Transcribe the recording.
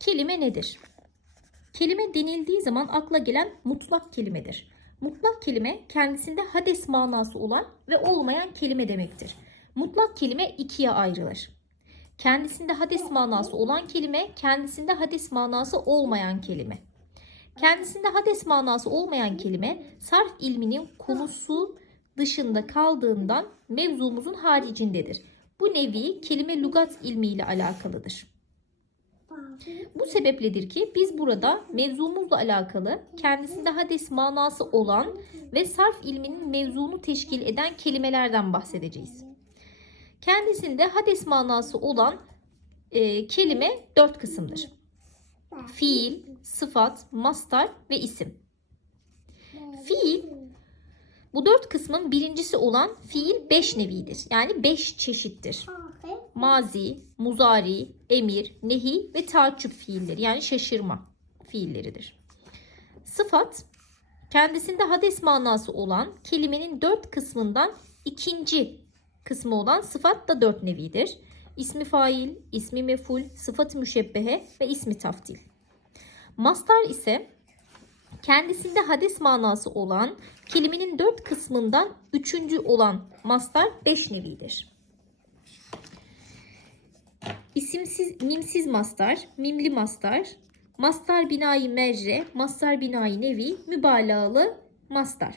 Kelime nedir? Kelime denildiği zaman akla gelen mutlak kelimedir. Mutlak kelime kendisinde hades manası olan ve olmayan kelime demektir. Mutlak kelime ikiye ayrılır. Kendisinde hades manası olan kelime, kendisinde hades manası olmayan kelime. Kendisinde hades manası olmayan kelime sarf ilminin konusu dışında kaldığından mevzumuzun haricindedir. Bu nevi kelime lügat ilmiyle alakalıdır. Bu sebepledir ki biz burada mevzumuzla alakalı kendisinde hades manası olan ve sarf ilminin mevzunu teşkil eden kelimelerden bahsedeceğiz. Kendisinde hades manası olan e, kelime dört kısımdır. Fiil, sıfat, mastar ve isim. Fiil bu dört kısmın birincisi olan fiil beş nevidir. Yani beş çeşittir. Mazi, muzari, emir, nehi ve taaccüp fiilleri yani şaşırma fiilleridir. Sıfat kendisinde hades manası olan kelimenin dört kısmından ikinci kısmı olan sıfat da dört nevidir. İsmi fail, ismi meful, sıfat-ı müşebbehe ve ismi taftil. Mastar ise kendisinde hades manası olan kelimenin dört kısmından üçüncü olan mastar beş nevidir. İsimsiz, mimsiz mastar, mimli mastar, mastar binayı merce, mastar binayı nevi, mübalağalı mastar.